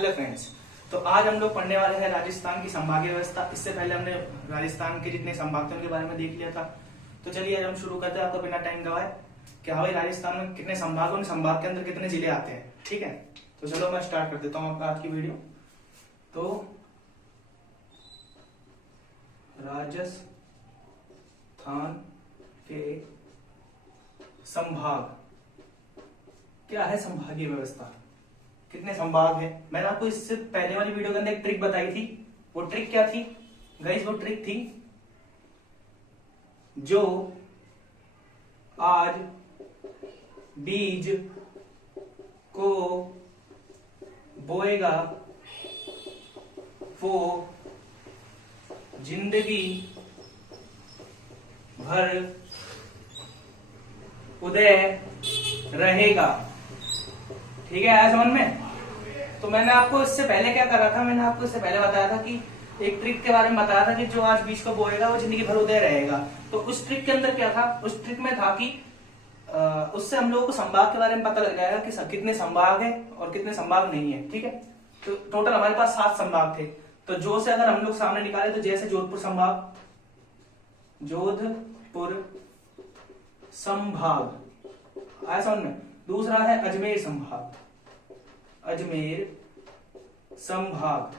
Hello friends, तो आज हम लोग पढ़ने वाले हैं राजस्थान की संभागीय व्यवस्था। इससे पहले हमने राजस्थान के जितने संभाग थे उनके बारे में देख लिया था। तो चलिए आज हम शुरू करते हैं, आपको बिना टाइम गवाए कि हाँ भाई राजस्थान में कितने संभाग, उन संभाग के अंदर कितने जिले आते हैं। ठीक है, तो चलो मैं स्टार्ट कर देता हूँ आज की वीडियो। तो राजस्थान के संभाग क्या है, संभागीय व्यवस्था कितने संभाग है। मैंने आपको इससे पहले वाली वीडियो के अंदर एक ट्रिक बताई थी। वो ट्रिक क्या थी गाइस? वो ट्रिक थी जो आज बीज को बोएगा वो जिंदगी भर उदय रहेगा। ठीक है, आया समझ में? तो मैंने आपको इससे पहले क्या करा था, मैंने आपको इससे पहले बताया था कि एक ट्रिक के बारे में बताया था कि जो आज बीज को बोएगा वो जिंदगी भर उदय रहेगा। तो उस ट्रिक के अंदर क्या था? उस ट्रिक में था कि उससे हम लोगों को संभाग के बारे में पता लग जाएगा कि कितने संभाग है और कितने संभाग नहीं है। ठीक है, तो टोटल हमारे पास 7 संभाग थे। तो जो से अगर हम लोग सामने निकाले तो जैसे जोधपुर संभाग, जोधपुर संभाग आया समझ में। दूसरा है अजमेर संभाग, अजमेर संभाग।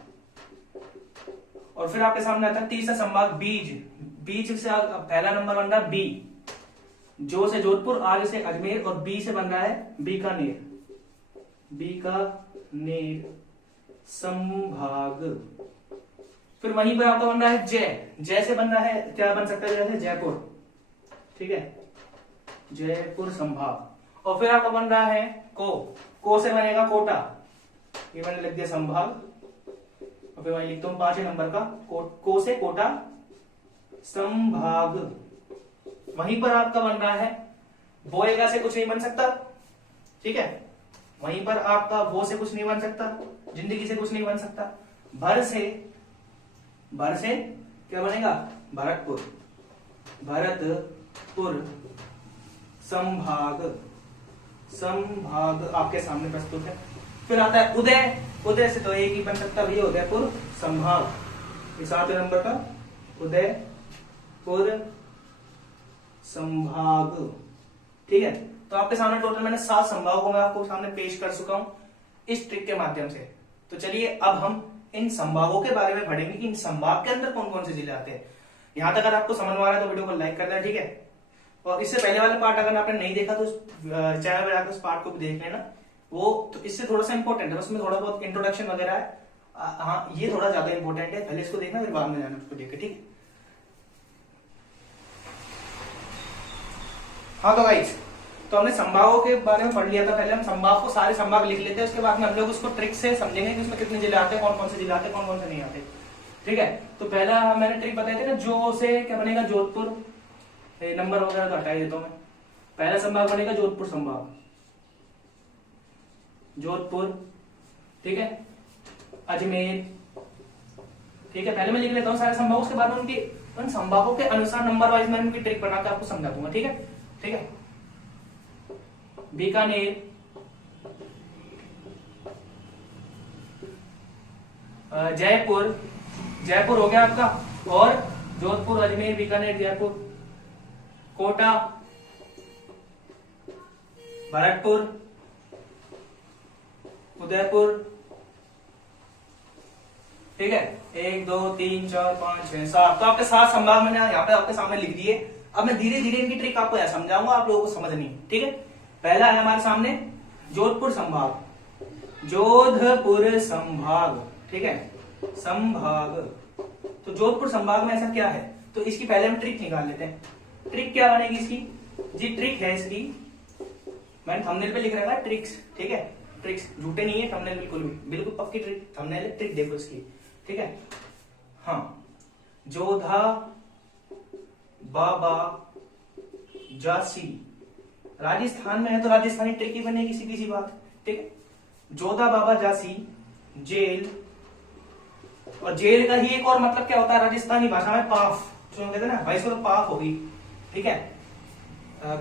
और फिर आपके सामने आता है तीसरा संभाग बीज। बीज से पहला नंबर बन रहा है बी, जो से जोधपुर, आगे से अजमेर और बी से बन रहा है बीकानेर, बीकानेर संभाग। फिर वहीं पर आपका बन रहा है जय, जय से बन रहा है क्या बन सकता है? जैसे जयपुर। ठीक है, जयपुर संभाग। और फिर आपका बन रहा है को से बनेगा कोटा, ये मैंने लिख दिया संभाग। और फिर वही लिखता हूं 5 नंबर का को से कोटा संभाग। वहीं पर आपका बन रहा है बोएगा से कुछ नहीं बन सकता। ठीक है, वहीं पर आपका वो से कुछ नहीं बन सकता, जिंदगी से कुछ नहीं बन सकता। भर से क्या बनेगा? भरतपुर, भरतपुर संभाग, संभाग आपके सामने प्रस्तुत है। फिर आता है उदय, उदय से तो एक ही बन सकता है, उदयपुर संभाग, 7 नंबर का उदयपुर संभाग। ठीक है, तो आपके सामने टोटल मैंने 7 संभागों को मैं आपको सामने पेश कर चुका हूं इस ट्रिक के माध्यम से। तो चलिए अब हम इन संभागों के बारे में पढ़ेंगे कि इन संभाग के अंदर कौन कौन से जिले आते हैं। यहां तक अगर आपको समझ में आ रहा है तो वीडियो को लाइक कर देना। ठीक है, और इससे पहले वाला पार्ट अगर आपने नहीं देखा तो चैनल पर जाकर उस पार्ट को भी देख लेना। वो तो इससे थोड़ा सा इंपॉर्टेंट है, उसमें थोड़ा बहुत इंट्रोडक्शन वगैरह है। हाँ, ये थोड़ा ज्यादा इंपॉर्टेंट है, पहले इसको देखना फिर बाद में जाना उसको देख के। ठीक है, हाँ तो गाइस, तो हमने संभागों के बारे में पढ़ लिया था। पहले हम संभाग को सारे संभाग लिख लेते हैं, उसके बाद में हम लोग उसको ट्रिक से समझेंगे कि उसमें कितने जिले आते हैं, कौन कौन से जिले आते हैं, कौन कौन से नहीं आते। ठीक है, तो पहला मैंने ट्रिक बताई थी ना, जो से क्या बनेगा? जोधपुर। नंबर वगैरह तो हटा ही देता हूं मैं। पहला संभाग बनेगा जोधपुर संभाग, जोधपुर। ठीक है, अजमेर। ठीक है, पहले मैं लिख लेता हूँ सारे संभाग, उसके बाद उनके उन संभागों के अनुसार नंबर वाइज मैं उनकी ट्रिक बना के आपको समझा दूंगा। ठीक है, ठीक है। बीकानेर, जयपुर, जयपुर हो गया आपका। और जोधपुर, अजमेर, बीकानेर, जयपुर। कोटा, भरतपुर, उदयपुर। ठीक है, 1 2 3 4 5 6 7। तो आपके 7 संभाग मैंने यहाँ पे आपके सामने लिख दिए। अब मैं धीरे धीरे इनकी ट्रिक आपको यहाँ समझाऊंगा, आप लोगों को समझनी है। ठीक है, पहला है हमारे सामने जोधपुर संभाग, जोधपुर संभाग। ठीक है, संभाग। तो जोधपुर संभाग में ऐसा क्या है, तो इसकी पहले हम ट्रिक निकाल लेते हैं। ट्रिक क्या बनेगी इसकी? जी ट्रिक है इसकी, मैंने थंबनेल पे लिख रखा है ट्रिक्स। ठीक है, ट्रिक्स झूठे नहीं है, थंबनेल बिल्कुल भी बिल्कुल पक्की ट्रिक थंबनेल है, ट्रिक देखो इसकी। ठीक है, हाँ, जोधा बाबा जासी। राजस्थान में है तो राजस्थानी ट्रिक ही बनेगी, सीधी सी बात। ठीक है, जोधा बाबा जासी जेल। और जेल का ही एक और मतलब क्या होता है राजस्थानी भाषा में? पाफ। जो कहते हैं ना भाई इसको तो पाफ होगी। ठीक है,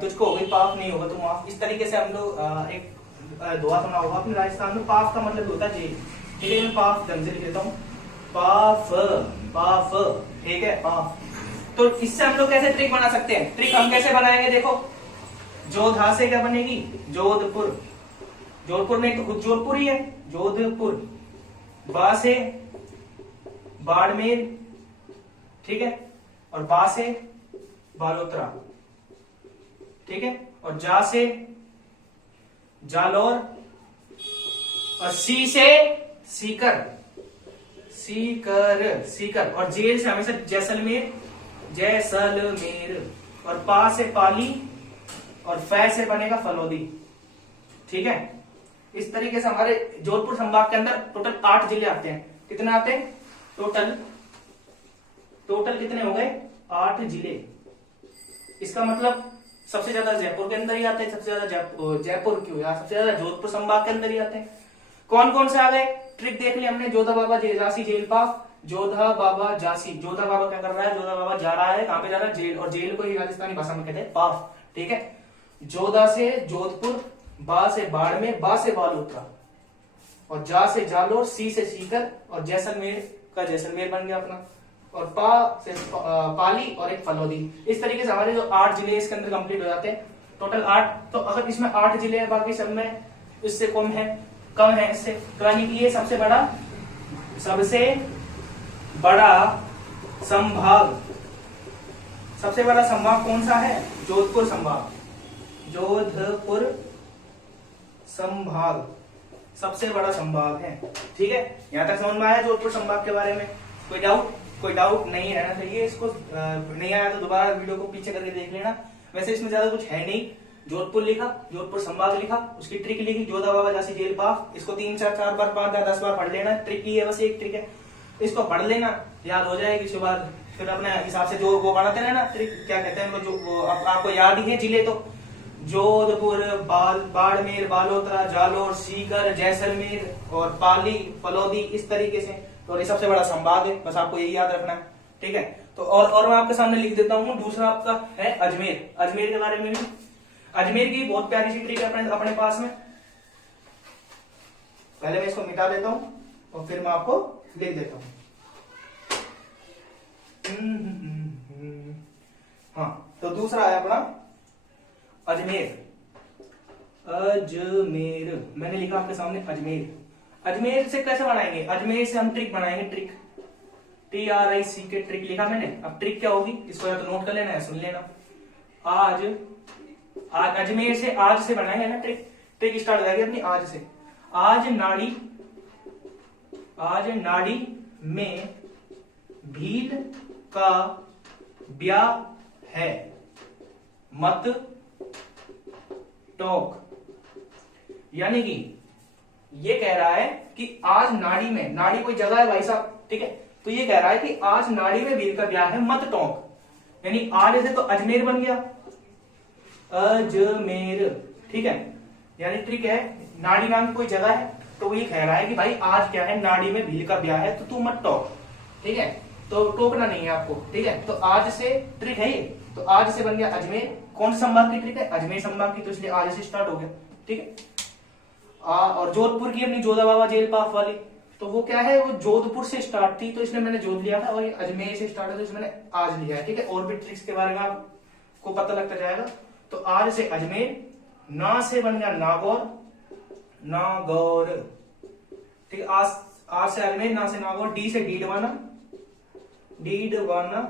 तुझको हो गई पाफ, नहीं होगा तो माफ। इस तरीके से हम लोग एक दुआ सुना होगा अपने राजस्थान में। पाफ का मतलब होता है जेल। ठीक है, मैं पाफ ढंग से लिख देता हूँ, पाफ, पाफ, ठीक है, पाफ। तो इससे हम लोग कैसे ट्रिक बना सकते हैं? ट्रिक हम कैसे बनाएंगे, देखो, जोधा से क्या बनेगी, जोधपुर, जोधपुर नहीं तो खुद जोधपुर ही है, जोधपुर, बा से बाड़मेर, ठीक है, और बा से बालोतरा, ठीक है, और जा से जालौर, और सी से सीकर, सीकर, सीकर, और जेल से हमेशा जैसलमेर, जैसलमेर, और पा से पाली, और फै से बनेगा फलोदी, ठीक है। इस तरीके से हमारे जोधपुर संभाग के अंदर टोटल 8 जिले आते हैं। कितने आते हैं टोटल? टोटल कितने हो गए? 8 जिले। इसका मतलब सबसे ज्यादा जयपुर के अंदर ही आते हैं, सबसे ज्यादा जयपुर क्यों यार, सबसे ज्यादा जोधपुर संभाग के अंदर ही आते हैं। कौन कौन से आ गए? ट्रिक देख लिया हमने, जोधा बाबा जासी जेल पास, जोधा बाबा जासी, जोधा बाबा क्या कर रहा है, जोधा बाबा जा रहा है, कहां पे जा रहा है, जेल, और जेल को ही राजस्थानी भाषा में कहते हैं पाफ, ठीक है। जोधा से जोधपुर, बा से बाड़मेर, बा से बालोतरा, और जा से जालोर, सी से सीकर, और जैसलमेर का जैसलमेर बन गया अपना, और पा से पाली, और एक फलोदी। इस तरीके से हमारे जो 8 जिले इसके अंदर कंप्लीट हो जाते हैं, टोटल 8। तो अगर इसमें 8 जिले हैं, बाकी सब में इससे कम है, कम है इससे, तो यानी कि ये सबसे बड़ा संभाग, सबसे बड़ा संभाग कौन सा है? जोधपुर संभाग, जोधपुर संभाग सबसे बड़ा संभाग है, ठीक है। यहां तक समझ में आया जोधपुर संभाग के बारे में? कोई डाउट? कोई डाउट नहीं रहना चाहिए। इसको नहीं आया तो दोबारा वीडियो को पीछे करके देख लेना। वैसे इसमें ज्यादा कुछ है नहीं, जोधपुर लिखा, जोधपुर संभाग लिखा, उसकी ट्रिक लिखी, जोधा बाबा जासी जेल पाफ, इसको 3 4 बार 5 बार 10 बार पढ़ लेना। ट्रिक की है, बस एक ट्रिक है, इसको पढ़ लेना, याद हो जाएगी। उसके बाद फिर अपने हिसाब से जो वो बनाते हैं ना ट्रिक, क्या कहते हैं जो वो आपको याद ही है जिले, तो जोधपुर, बाड़मेर, बालोतरा, जालोर, सीकर, जैसलमेर, और पाली, फलोदी, इस तरीके से। तो ये सबसे बड़ा संभाग है, बस आपको यही याद रखना है, ठीक है। तो और मैं आपके सामने लिख देता हूँ। दूसरा आपका है अजमेर। अजमेर के बारे में भी, अजमेर की बहुत प्यारी सी ट्रिक है अपने पास में। पहले मैं इसको मिटा देता हूं और फिर मैं आपको लिख देता हूं। हाँ, तो दूसरा है अपना अजमेर। अजमेर मैंने लिखा आपके सामने अजमेर। अजमेर से कैसे बनाएंगे? अजमेर से हम ट्रिक बनाएंगे, ट्रिक, TRIC के ट्रिक लिखा मैंने। अब ट्रिक क्या होगी इसको या तो नोट कर लेना है, सुन लेना। आज अजमेर से, आज से बनाएंगे ना ट्रिक। ट्रिक स्टार्ट हो जाएगी अपनी आज से। आज नाड़ी में भील का ब्याह है, मत टोक। यानी कि ये कह रहा है कि आज नाड़ी में, नाड़ी कोई जगह है भाई साहब, ठीक है, तो ये कह रहा है कि आज नाड़ी में भील का ब्याह है, मत टोक। यानी आज से तो अजमेर बन गया, अजमेर, ठीक है। यानी ट्रिक है, नाड़ी नाम की कोई जगह है, तो ये कह रहा है कि भाई आज क्या है, नाड़ी में भील का ब्याह है, तो तू मत टोक, ठीक है। तो टोकना नहीं है आपको, ठीक है। तो आज से ट्रिक है ये, तो आज से बन गया अजमेर। कौन से संभाग की ट्रिक है? अजमेर संभाग की, तो इसलिए आज से स्टार्ट हो गया, ठीक है। और जोधपुर की अपनी जोधा बाबा जेल पाफ वाली, तो वो क्या है, वो जोधपुर से स्टार्ट थी, तो इसमें मैंने जोध लिया था, और ये अजमेर से स्टार्ट है, तो इसमें मैंने आज लिया है, ठीक है। और भी ट्रिक्स के बारे में आपको पता लगता जाएगा। तो आज से अजमेर, ना से बन गया नागौर, नागौर, ठीक है। आज से अजमेर, ना से नागौर, डी से डीडवाना, डीडवाना,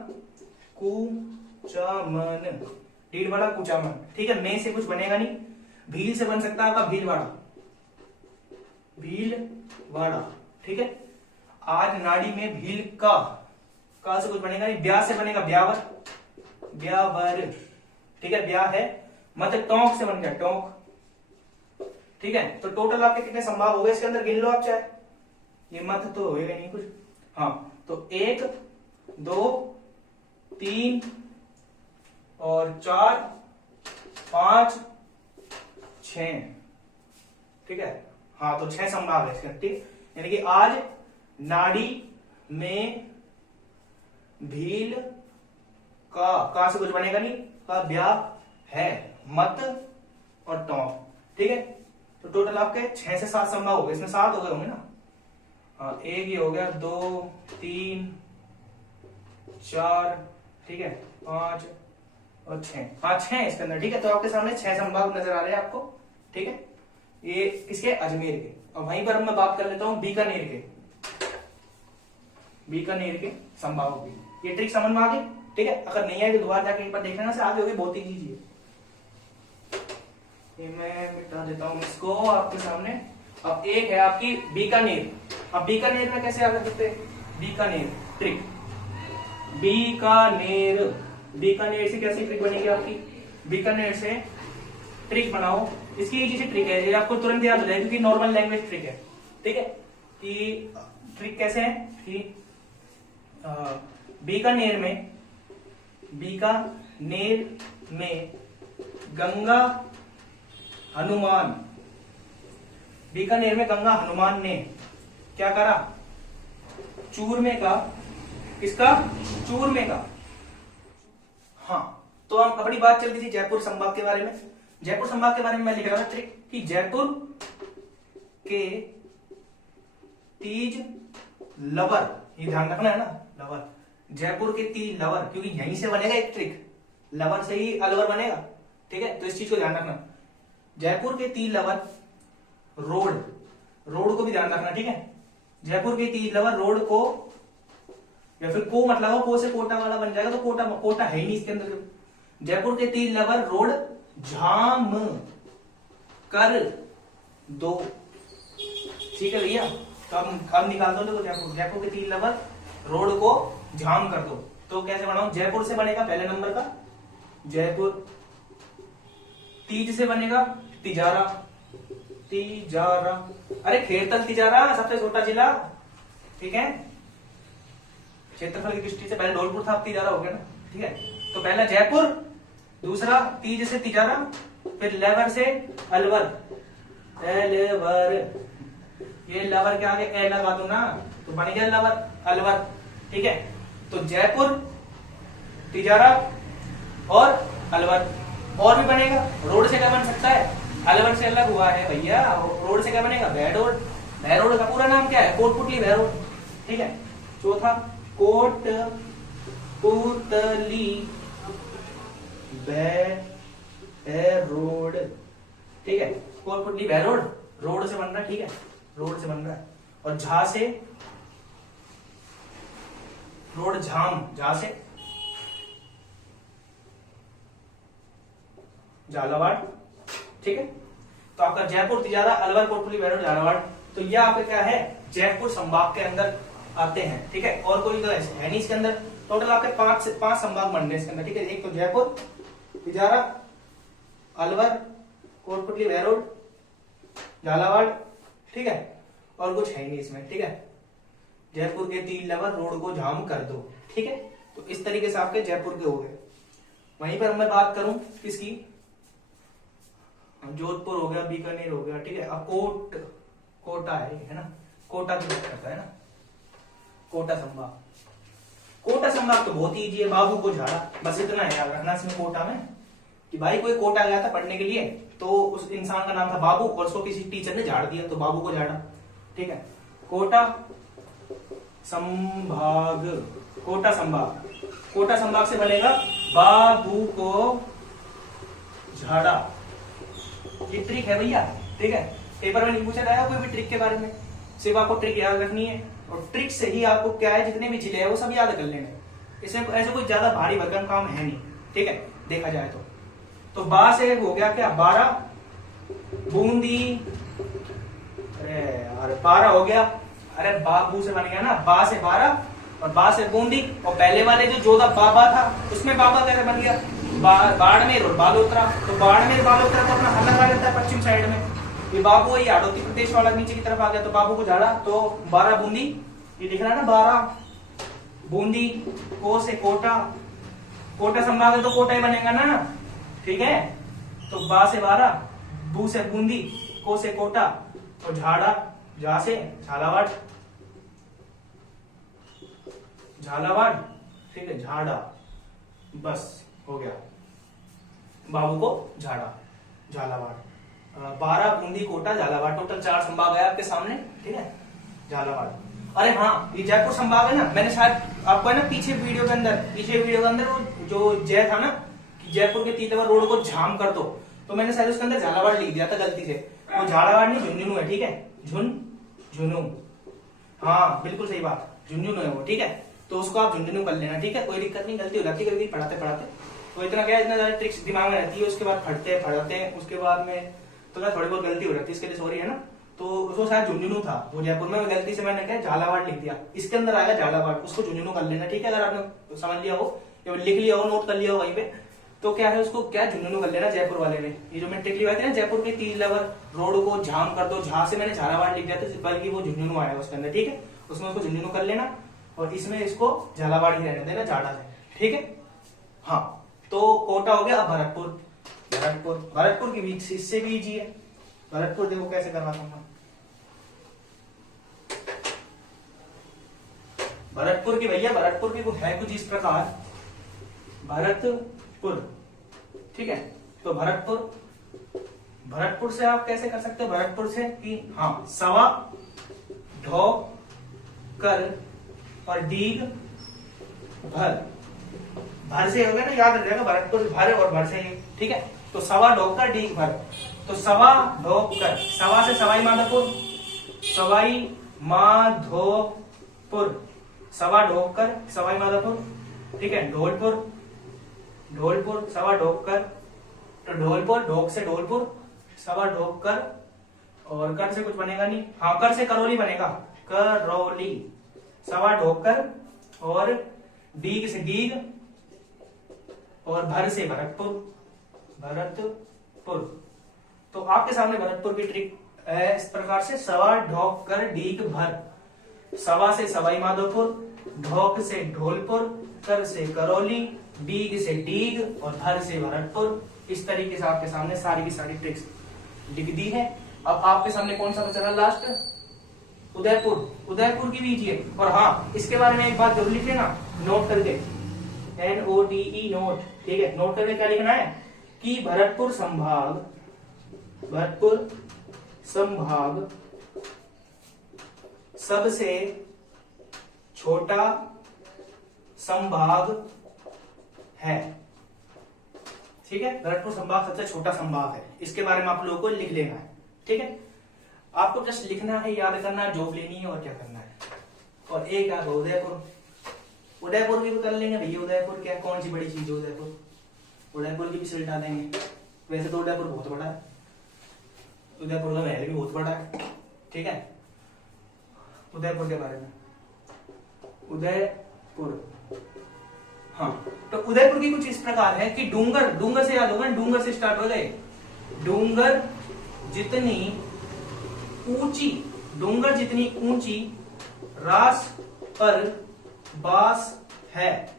कुचामन, डीडवाना कुचामन, ठीक है। में से कुछ बनेगा नहीं, भील से बन सकता है आपका भीलवाड़ा, भीलवाड़ा, ठीक है। आज नाड़ी में भील का से कुछ बनेगा नहीं, ब्याह से बनेगा ब्यावर, ब्यावर, ठीक है, ब्याह है। मत टोंक से बन गया टोंक, ठीक है। तो टोटल आपके कितने संभाग हो गए इसके अंदर, गिन लो आप चाहे, ये मत तो होएगा नहीं कुछ। हाँ, तो 1 2 3 और 4 5 6, ठीक है। हाँ, तो 6 संभाग है इसके, ठीक। यानी कि आज नाड़ी में भील का से कुछ बनेगा नहीं, का ब्याह है, मत और टोंक, ठीक है। तो टोटल आपके 6 से 7 संभाग हो गए, इसमें 7 हो गए होंगे ना। हाँ, एक ये हो गया, 2 3 4, ठीक है, 5 और 6। हाँ, 6 इसके अंदर, ठीक है। तो आपके सामने 6 संभाग नजर आ रहे हैं आपको, ठीक है। ये किसके? अजमेर के। और वहीं पर मैं बात कर लेता हूँ बीकानेर के, बीकानेर के संभागों की। ये ट्रिक समझ में आ गई, ठीक है। अगर नहीं आए तो दोबारा जाके एक बार देख लेना, से आगे होगी, बहुत ही कीजिए। ये मैं मिटा देता हूँ इसको आपके सामने। अब एक है आपकी बीकानेर। अब बीकानेर में कैसे आगे देखते हैं? बीकानेर ट्रिक, बीकानेर, बीकानेर से कैसी ट्रिक बनेगी आपकी? बीकानेर से ट्रिक बनाओ। इसकी इजी सी ट्रिक है, ये आपको तुरंत याद हो जाएगी क्योंकि नॉर्मल लैंग्वेज ट्रिक है, ठीक है। कि ट्रिक कैसे है कि बीकानेर में, बीकानेर में गंगा हनुमान, बीकानेर में गंगा हनुमान ने क्या करा? चूरमे का, किसका? चूरमे का। हाँ, तो हम अपनी बात चल रही थी जयपुर संभाग के बारे में। जयपुर संभाग के बारे में मैं लिख रहा था ट्रिक कि जयपुर के तीज लवर, ये ध्यान रखना है ना, लवर, जयपुर के तीज लवर, क्योंकि यहीं से बनेगा एक ट्रिक, लवर से ही अलवर बनेगा, ठीक है। तो इस चीज को ध्यान रखना। जयपुर के तीज लवर रोड, रोड को भी ध्यान रखना, ठीक है। जयपुर के तीज लवर रोड को, या फिर को मत लगाओ, को से कोटा वाला बन जाएगा, तो कोटा, कोटा है ही नहीं इसके अंदर। जयपुर के तीज लवर रोड झाम कर दो, ठीक है भैया। तो अब निकाल दो, देखो जयपुर, जयपुर के तीज लवर रोड को झाम कर दो। तो कैसे बनाओ? जयपुर से बनेगा पहले नंबर का जयपुर, तीज से बनेगा तिजारा, तिजारा, अरे खेरतल तिजारा सबसे छोटा जिला, ठीक है। क्षेत्रफल की दृष्टि से पहले धौलपुर था, अब तिजारा हो गया ना, ठीक है। तो पहला जयपुर, दूसरा तीज से तिजारा, फिर लेवर से अलवर, अलवर, ये लवर के आगे ए लगा दो ना तो बन गया लवर, अलवर, ठीक है। तो जयपुर, तिजारा और अलवर। और भी बनेगा, रोड से क्या बन सकता है? अलवर से अलग हुआ है भैया, रोड से क्या बनेगा? बहरोड, बहरोड का पूरा नाम क्या है? कोटपुतली बहरोड, ठीक है। चौथा कोटपुतली बहरोड, ठीक है। कोटपुतली बहरोड रोड से बन रहा है, ठीक है, रोड से बन रहा है। और झा से रोड झाम, झा से झालावाड़, ठीक है। तो आपका जयपुर, तिजारा, अलवर, कोटपुतली बहरोड, झालावाड़, तो यह आपका क्या है? जयपुर संभाग के अंदर आते हैं, ठीक है। और कोई तो है नहीं इसके अंदर। टोटल आपके 5 से 5 संभाग बन रहे हैं इसके अंदर, ठीक है। एक तो जयपुर, तिजारा, अलवर, कोटपुतली बहरोड, झालावाड़, ठीक है। और कुछ है नहीं इसमें, ठीक है। जयपुर के तीन लवर रोड को जाम कर दो, ठीक है। तो इस तरीके से आपके जयपुर के हो गए। वहीं पर मैं बात करूं किसकी? जोधपुर हो गया, बीकानेर हो गया, ठीक है। अब कोटा है ना, कोटा की बात करता है ना, कोटा संभाग। कोटा संभाग तो बहुत इजी है, बाबू को झाड़ा, बस इतना है याद रखना इसमें कोटा में कि भाई कोई कोटा गया था पढ़ने के लिए, तो उस इंसान का नाम था बाबू और उसको किसी टीचर ने झाड़ दिया तो बाबू को झाड़ा, ठीक है। कोटा संभाग, कोटा संभाग, कोटा संभाग से बनेगा बाबू को झाड़ा। ये ट्रिक है भैया, ठीक है। पेपर में नहीं पूछा जाएगा कोई भी ट्रिक के बारे में, सिर्फ आपको ट्रिक याद रखनी है और ट्रिक से ही आपको क्या है, जितने भी जिले हैं वो सब याद कर लेने। इसमें ऐसे कोई ज्यादा भारी भरकम काम है नहीं, ठीक है, देखा जाए तो बा से हो गया क्या? 12, बूंदी, अरे यार 12 हो गया, अरे बाबू से बन गया ना, बा से 12 और बा से बूंदी। और पहले वाले जो जोधा बाबा था उसमें बाबा कैसे बन गया? बाड़मेर और बालोतरा। तो बाड़मेर बालोतरा तो अपना अलग आ जाता है पश्चिम साइड में, ये बाबू ये हाड़ौती प्रदेश वाला नीचे की तरफ आ गया, तो बाबू को झाड़ा। तो 12 बूंदी, ये दिख रहा है ना 12 बूंदी। को से कोटा, कोटा संभाग है तो कोटा ही बनेगा ना, ठीक है। तो बा से 12, बू से बूंदी, को से कोटा और झाड़ा, झा से झालावाड़, झालावाड़, ठीक है, झाड़ा, बस हो गया। बाबू को झाड़ा, झालावाड़, 12 बूंदी, कोटा, झालावाड़, टोटल 4 संभाग है आपके सामने, ठीक है, झालावाड़। अरे हाँ, ये जयपुर संभाग है ना, मैंने शायद आपको है ना पीछे वीडियो के अंदर वो जो जय था ना कि जयपुर के तीतवर रोड को झाम कर दो, तो मैंने शायद उसके अंदर झालावाड़ लिख दिया था गलती से। वो झालावाड़ नहीं, झुंझुनू है, ठीक है, झुंझुनू, हाँ बिल्कुल सही बात, झुंझुनू है वो, ठीक है। तो उसको आप झुंझुनू कर लेना, ठीक है, कोई दिक्कत नहीं, गलती हो जाती है कभी पढ़ाते पढ़ाते, तो इतना क्या, इतना ज्यादा ट्रिक्स दिमाग में रहती है, उसके बाद पढ़ते हैं उसके बाद में तो क्या थोड़ी बहुत गलती हो जाती है, इसके लिए सॉरी है ना। तो उसको शायद झुंझुनू था वो जयपुर में, गलती से मैंने क्या झालावाड़ लिख दिया, इसके अंदर आएगा झालावाड़, उसको झुंझुनू कर लेना, ठीक है। अगर आपने समझ लिया हो या लिख लिया हो, नोट कर लिया हो वहीं पे, तो क्या है उसको क्या झुंझुनू कर लेना जयपुर वाले में। ये जो मैंने ट्रिक लिखवाई थी ना, जयपुर के तीतवर रोड को झाम कर दो, झा से मैंने झालावाड़ लिख दिया था, बल्कि वो झुंझुनू आया उसके अंदर, ठीक है। उसमें उसको झुंझुनू कर लेना और इसमें इसको झालावाड़ ही रहने देना, झाड़ा से, ठीक है। हाँ, तो कोटा हो गया। अब भरतपुर की भी इससे भी इजी है। भरतपुर देखो कैसे करना था, भरतपुर की भैया, भरतपुर की वो है कुछ इस प्रकार, भरतपुर, ठीक है। तो भरतपुर से आप कैसे कर सकते हो, भरतपुर से कि हाँ, सवा ढो कर और डीग भर से हो गया ना, याद रख जाएगा, भरतपुर भर और भर से, ठीक है। तो सवा ढोकर डीग भर, तो सवा ढोकर, सवा से सवाई माधोपुर, सवा ढोकर सवाई माधोपुर, ठीक है। ढोलपुर सवा ढोकर, तो ढोलपुर, ढोक से ढोलपुर, सवा ढोकर, और कर से कुछ बनेगा नहीं, हाँ कर से करौली बनेगा, करौली, सवा ढोकर, और डीग से डीग, और भर से भरतपुर। तो आपके सामने भरतपुर की ट्रिक है इस प्रकार से, सवा ढोकर डीग भर, सवा से सवाई माधोपुर, ढोक से ढोलपुर, कर से करौली, डीग से डीग, और भर से भरतपुर। इस तरीके से आपके सामने सारी की सारी ट्रिक्स लिख दी है। अब आपके सामने कौन सा बचा लास्ट, उदयपुर की भी है। और हाँ, इसके बारे में एक बात जरूर लिख लेना, नोट करके, NOTE नोट, ठीक है। नोट करके क्या लिखना है कि भरतपुर संभाग सबसे छोटा संभाग है, ठीक है। भरतपुर संभाग सबसे छोटा संभाग है, इसके बारे में आप लोगों को लिख लेना है, ठीक है। आपको जस्ट लिखना है, याद करना है, जॉब लेनी है और क्या करना है। और एक है उदयपुर की भी कर लेंगे भैया। उदयपुर क्या, कौन सी बड़ी चीज है उदयपुर की भी सिलटा देंगे। वैसे तो उदयपुर बहुत बड़ा है, उदयपुर का महल भी बहुत बड़ा है, ठीक है। उदयपुर के बारे में, उदयपुर, हाँ, तो उदयपुर की कुछ इस प्रकार है कि डूंगर से याद होगा, डूंगर से स्टार्ट हो गए, डूंगर जितनी ऊंची रास पर बांस है,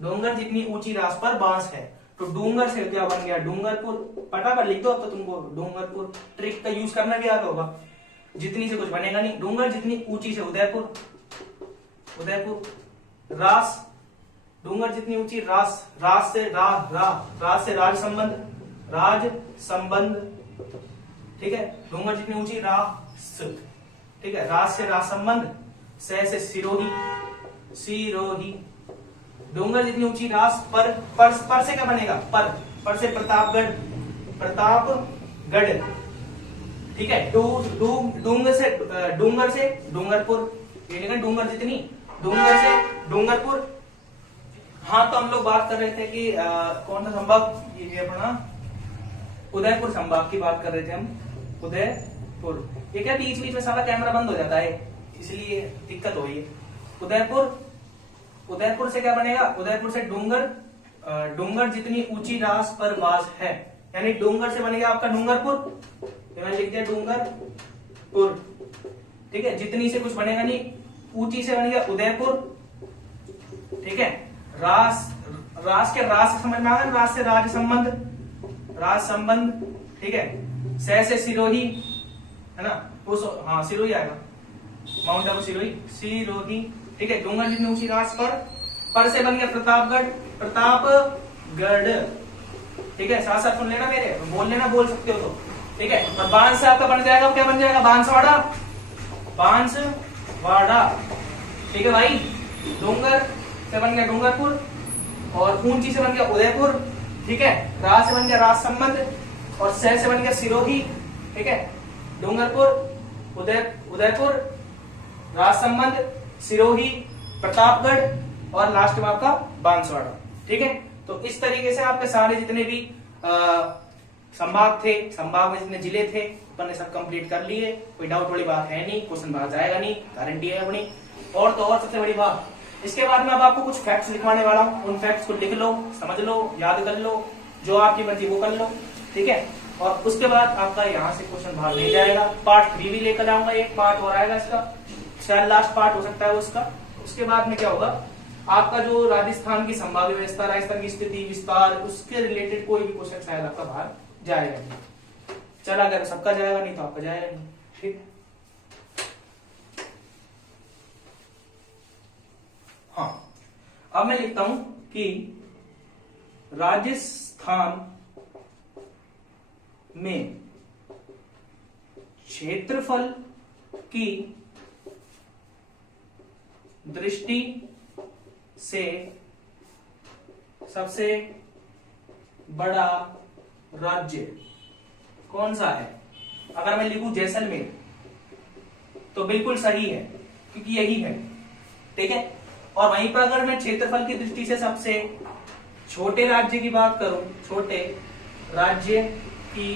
डूंगर जितनी ऊंची रास पर बांस है। तो डूंगर से क्या बन गया, डूंगरपुर। फटाफट लिख दो अब तो तुमको, डूंगरपुर। ट्रिक का यूज करना भी आता होगा, जितनी से कुछ बनेगा नहीं, डूंगर जितनी ऊंची से उदयपुर, रास, डूंगर जितनी ऊंची रास, रास से राज संबंध, ठीक है। डूंगर जितनी ऊंची रास, ठीक है, रास से राज संबंध, से सिरोही। डूंगर जितनी ऊंची रास पर से क्या बनेगा, पर से प्रतापगढ़, ठीक है। डूंगर से डूंगरपुर, ये लिखा डूंगर जितनी, डूंगर से डूंगरपुर। हाँ, तो हम लोग बात कर रहे थे कि कौन सा संभाग, ये अपना उदयपुर संभाग की बात कर रहे थे हम। उदयपुर, ये क्या बीच में सारा कैमरा बंद हो जाता है, इसलिए दिक्कत हो रही है। उदयपुर से क्या बनेगा, उदयपुर से डूंगर जितनी ऊंची रास पर बास है, यानी डूंगर से बनेगा आपका डूंगरपुर, मैंने लिख दिया डूंगरपुर, ठीक है। जितनी से कुछ बनेगा नहीं, ऊंची से बनेगा उदयपुर, ठीक है। रास के रास से समझ में आ गया, रास से राज संबंध, ठीक है। से सिरोही, है ना, वो हाँ सिरोही आएगा, माउंट आबू सिरोही, ठीक है। डूंगर जितनी ऊंची रास पर से बन गया प्रतापगढ़, ठीक है। साथ साथ सुन लेना मेरे, बोल लेना, बोल सकते हो तो, ठीक है। और बांस से आपका बन जाएगा, क्या बन जाएगा, बांसवाड़ा, वाड़ा, ठीक है भाई। डूंगर से बन गया डूंगरपुर, और ऊंची से बन गया उदयपुर, ठीक है। रा से बन गया राजसमंद, और सह से बन गया सिरोही, ठीक है। डूंगरपुर, उदयपुर, राजसमंद, सिरोही, प्रतापगढ़ और लास्ट में आपका बांसवाड़ा, ठीक है। तो इस तरीके से आपके सारे जितने भी संभाग थे, संभाग में जितने जिले थे, अपन ने सब कंप्लीट कर लिए। कोई डाउट वाली बात है नहीं, क्वेश्चन बाहर जाएगा नहीं, गारंटी है अपनी। और तो और सबसे बड़ी बात, इसके बाद में अब आपको कुछ फैक्ट्स लिखवाने वाला हूं, उन फैक्ट्स को लिख लो, समझ लो, याद कर लो, जो आपकी मर्जी वो कर लो, ठीक है। और उसके बाद आपका यहाँ से क्वेश्चन बाहर नहीं जाएगा। पार्ट 3 भी लेकर आऊंगा, एक पार्ट और आएगा इसका, शायद लास्ट पार्ट हो सकता है उसका। उसके बाद में क्या होगा, आपका जो राजस्थान की संभागीय व्यवस्था, राजस्थान की स्थिति विस्तार, उसके रिलेटेड कोई भी क्वेश्चन शायद आपका बाहर जाएगा नहीं। चला अगर सबका जाएगा, नहीं तो आपका जाएगा नहीं, ठीक है। हाँ, अब मैं लिखता हूं कि राजस्थान में क्षेत्रफल की दृष्टि से सबसे बड़ा राज्य कौन सा है। अगर मैं लिखूं जैसलमेर तो बिल्कुल सही है, क्योंकि यही है, ठीक है। और वहीं पर अगर मैं क्षेत्रफल की दृष्टि से सबसे छोटे राज्य की बात करूं, छोटे राज्य की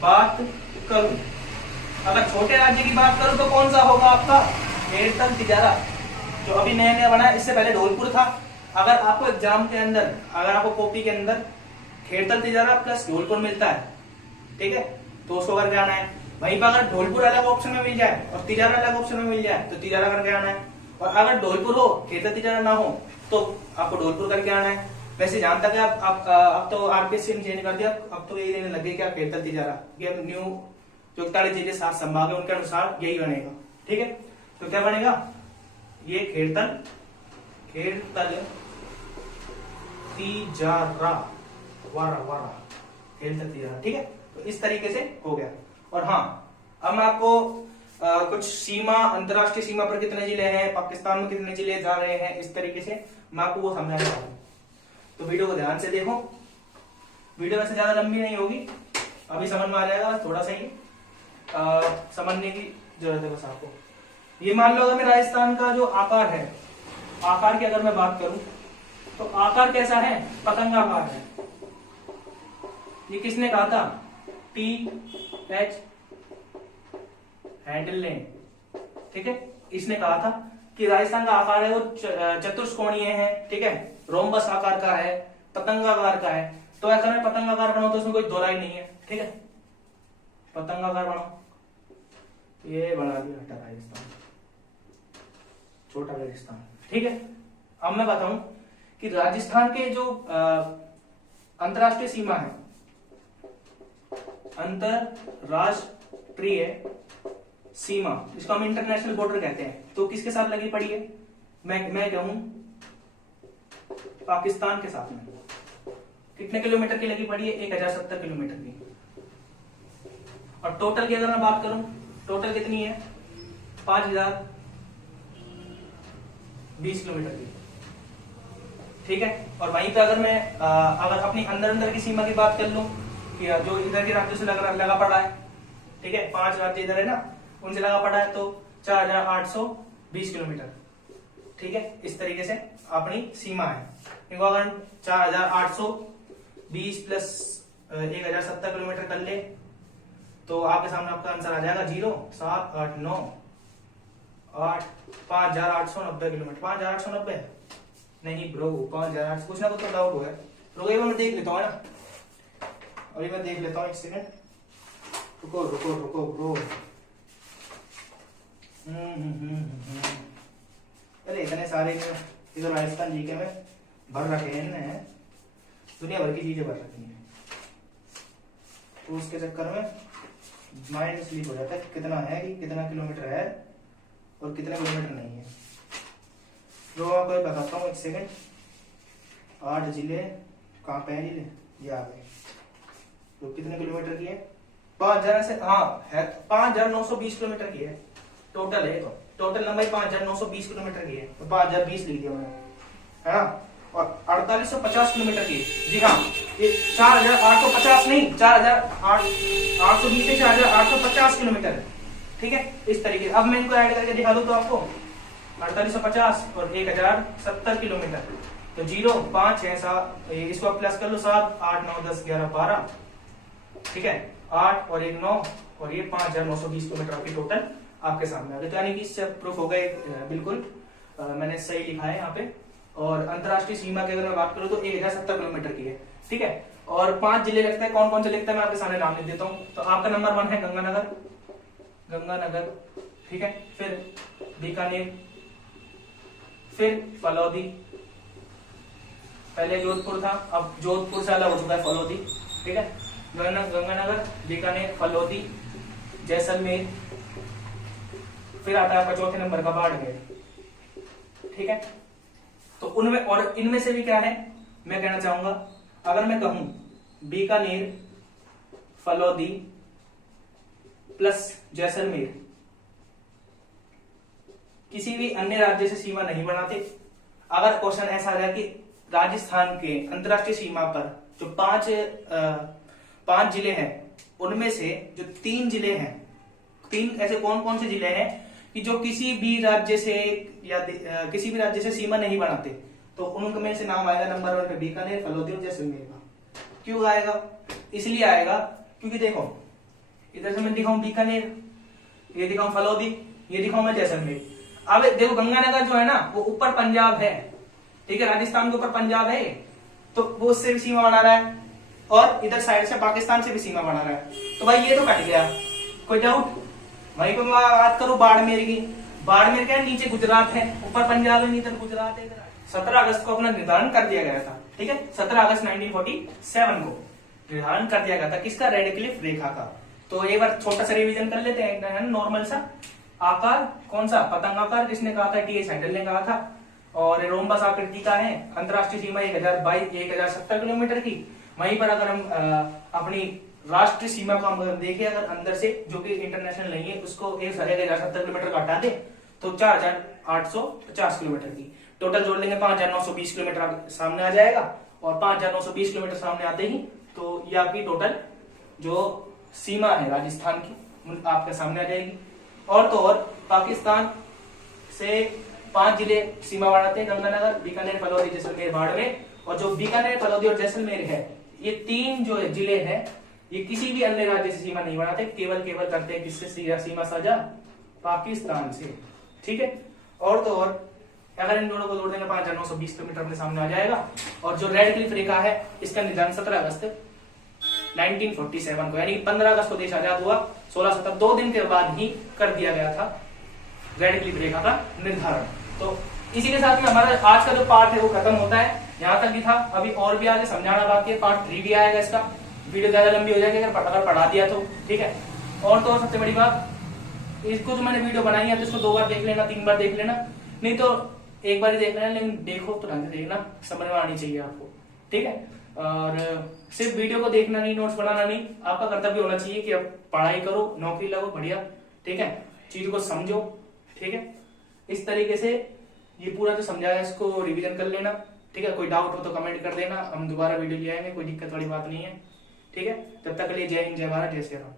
बात करूं, अगर छोटे राज्य की बात करूं तो कौन सा होगा आपका, खेड़तल तिजारा, जो अभी नया नया बना है। इससे पहले धौलपुर था। अगर आपको एग्जाम के अंदर, अगर आपको कॉपी के अंदर खेड़तल तिजारा प्लस धौलपुर मिलता है, ठीक है, तो उसको करके आना है। वहीं पर अगर धौलपुर अलग ऑप्शन में मिल जाए और तिजारा अलग ऑप्शन में मिल जाए तो तिजारा करके आना है। और अगर धौलपुर हो, खेड़तल तिजारा ना हो, तो आपको धौलपुर करके आना है। वैसे जहां तक है अब तो आरपीएससी ने चेंज कर दिया, अब तो यही लेने लगे क्या, खेड़तल तिजारा। ये न्यू जो 41 जिले 7 संभाग है उनके अनुसार यही बनेगा, ठीक है। तो क्या बनेगा, ये खेड़तल तिजारा, वारा खेड़तल तिजारा, ठीक है। तो इस तरीके से हो गया। और हाँ, अब मैं आपको कुछ सीमा, अंतरराष्ट्रीय सीमा पर कितने जिले हैं, पाकिस्तान में कितने जिले जा रहे हैं, इस तरीके से मैं आपको वो समझाने वाला हूं। तो वीडियो को ध्यान से देखो, वीडियो वैसे ज्यादा लंबी नहीं होगी, अभी समझ में आ जाएगा, बस थोड़ा सा ही समझने की जरूरत है बस आपको। ये मान लो अगर मैं राजस्थान का जो आकार है, आकार की अगर मैं बात करूं तो आकार कैसा है, पतंगाकार है। ये किसने कहा था, TH हैंडलेन, ठीक है। इसने कहा था कि राजस्थान का आकार है वो चतुष्कोणीय है, ठीक है, रोम्बस आकार का है, पतंगाकार का है। तो अगर मैं पतंगाकार बनाऊं तो उसमें कोई दोहराई नहीं है, ठीक है। पतंगाकार बनाओ, ये बना दिया हटा राजस्थान, छोटा राजस्थान, ठीक है। अब मैं बताऊं कि राजस्थान के जो अंतरराष्ट्रीय सीमा है, अंतरराष्ट्रीय सीमा, इसको हम इंटरनेशनल बॉर्डर कहते हैं, तो किसके साथ लगी पड़ी है, मैं कहूं पाकिस्तान के साथ में। कितने किलोमीटर की लगी पड़ी है, 1070 किलोमीटर की। और टोटल की अगर मैं बात करूं, टोटल कितनी है, 5020 किलोमीटर की, ठीक है। और वहीं पे अगर मैं अगर अपनी अंदर की सीमा की बात कर लूं, कि जो इधर के राज्यों से लगा पड़ा है, ठीक है, 5 राज्य इधर है ना, उनसे लगा पड़ा है, तो 4820 किलोमीटर, ठीक है। इस तरीके से अपनी सीमा है। इनको अगर 4820 प्लस 1070 किलोमीटर कर ले तो आपके सामने आपका आंसर आ जाएगा 0, 7, 8, 9, 8, 5890 किलोमीटर। 5890 नहीं ब्रो, 5800, कुछ ना कुछ तो डाउट हुआ है। रुको मैं देख लेता हूँ ना, अभी मैं देख लेता हूँ, 1 सेकेंड, रुको ब्रो। अरे इतने सारे इधर राजस्थान जीके में भर रखे हैं, दुनिया भर की चीजें भर रखी हैं, तो उसके चक्कर में माइंड स्लीप हो जाता है, कितना है, कि कितना किलोमीटर है और कितना किलोमीटर नहीं है। तो आपको बताता हूँ, 1 सेकेंड। 8 जिले कहाँ पे हैं, जिले ये आ गए। तो कितने किलोमीटर की है, 5000 से, हाँ है 5920 किलोमीटर की है, टोटल है, तो टोटल लंबाई 5920 किलोमीटर की है, तो 5020 लिख दिया मैंने, है ना। और 4850 किलोमीटर की, जी हाँ, ये 4850 नहीं, 4820 से 4850 किलोमीटर है, ठीक है। इस तरीके अब मैं इनको ऐड करके दिखा दूं तो आपको 4850 और 1070 किलोमीटर, तो 0 5 6 7, इसको आप प्लस कर लो, 7 8 9 10 11 12, ठीक है, 8 और 1 9, और ये 5920 किलोमीटर आपकी टोटल आपके सामने आ गए। तो यानी कि इससे प्रूफ हो गए बिल्कुल मैंने सही लिखा है यहाँ पे। और अंतरराष्ट्रीय सीमा की अगर मैं बात करूँ तो 1070 किलोमीटर की है, ठीक है। और 5 जिले लगते हैं, कौन कौन से लिखते हैं मैं आपके सामने नाम लिख देता हूँ। तो आपका नंबर 1 है गंगानगर, ठीक है, फिर बीकानेर, फिर फलौदी, पहले जोधपुर था, अब जोधपुर से अलग हो चुका है फलौदी, ठीक है। गंगानगर, बीकानेर, फलौदी, जैसलमेर, फिर आता है आपका चौथे नंबर का बाड़मेर, ठीक है। तो उनमें और इनमें से भी क्या है मैं कहना चाहूंगा, अगर मैं कहूं बीकानेर, फलौदी प्लस जैसलमेर किसी भी अन्य राज्य से सीमा नहीं बनाते। अगर क्वेश्चन ऐसा आ जाए कि राजस्थान के अंतरराष्ट्रीय सीमा पर जो पांच जिले हैं उनमें से जो 3 जिले हैं, 3 ऐसे कौन कौन से जिले हैं कि जो किसी भी राज्य से या किसी भी राज्य से सीमा नहीं बनाते, तो उनमें से नाम आएगा नंबर 1 पे बीकानेर, फलौदी और जैसलमेर का। क्यों आएगा? इसलिए आएगा क्योंकि देखो इधर से मैं दिखाऊं बीकानेर, ये दिखाऊं फलौदी, ये दिखाऊं मैं जैसलमेर। अब देखो गंगानगर जो है ना वो ऊपर पंजाब है, ठीक है, राजस्थान के ऊपर पंजाब है, तो वो उससे भी सीमा बना रहा है, और इधर साइड से पाकिस्तान से भी सीमा बना रहा है। तो भाई ये तो कट गया, कोई डाउट? वहीं पर बात करूं बाड़मेर की, बाड़मेर क्या है, नीचे गुजरात है, ऊपर पंजाब है, नीचे गुजरात है। 17 अगस्त को अपना निर्धारण कर दिया गया था, ठीक है, 17 अगस्त 1947 को निर्धारण कर दिया गया था किसका? रेडक्लिफ रेखा का। तो एक बार छोटा सा रिवीजन कर लेते हैं, नॉर्मल सा आकार, कौन सा? पतंगाकार, किसने कहा था? टी.एच. हैंडल ने कहा था। और रोम्बस आकृति का है, अंतरराष्ट्रीय सीमा 1070 किलोमीटर की। वहीं पर अगर हम अपनी राष्ट्रीय सीमा को हम देखें, अगर अंदर से जो कि इंटरनेशनल नहीं है उसको 1070 किलोमीटर का हटा दे तो 4850 किलोमीटर की टोटल जोड़ लेंगे, 5920 किलोमीटर सामने आ जाएगा। और 5920 किलोमीटर सामने आते ही तो ये आपकी टोटल जो सीमा है राजस्थान की आपके सामने आ जाएगी। और तो और पाकिस्तान से 5 जिले सीमा बढ़ाते हैं, गंगानगर, बीकानेर, फलौदी, जैसलमेर, बाड़मेर। और जो बीकानेर, फलौदी और जैसलमेर है, ये 3 जो जिले हैं ये किसी भी अन्य राज्य से सीमा नहीं बढ़ाते, केवल करते हैं किससे सीमा साझा? पाकिस्तान से, ठीक है। और तो और अगर इन दोनों को जोड़ देंगे 5920 किलोमीटर अपने सामने आ जाएगा। और जो रेड क्लिफ रेखा है इसका निर्धारण 17 अगस्त 1947 को, यानी 15 अगस्त को देश आजाद हुआ, 16 2 दिन के बाद ही कर दिया गया था रेड क्लिफ रेखा का निर्धारण। तो इसी के साथ में हमारा आज का जो पार्ट है वो खत्म होता है, यहाँ तक भी था। अभी और भी आगे समझाना बाकी है, पार्ट 3 भी आएगा इसका। वीडियो ज्यादा लंबी हो जाएगी अगर पढ़ा दिया तो, ठीक है। और तो सबसे बड़ी बात, इसको जो मैंने वीडियो बनाई है तो इसको 2 बार देख लेना, 3 बार देख लेना, नहीं तो एक बार ही देख लेना, लेकिन देखो तो ढंग से देखना, समझ में आनी चाहिए आपको, ठीक है। और सिर्फ वीडियो को देखना नहीं, नोट्स बनाना नहीं, आपका कर्तव्य होना चाहिए कि अब पढ़ाई करो, नौकरी लगो, बढ़िया, ठीक है, चीज को समझो, ठीक है। इस तरीके से ये पूरा जो समझाया इसको रिवीजन कर लेना, ठीक है। कोई डाउट हो तो कमेंट कर देना, हम दोबारा वीडियो ले आएंगे, कोई दिक्कत वाली बात नहीं है, ठीक है। तब तक के लिए जय हिंद, जय भारत, जय श्री राम।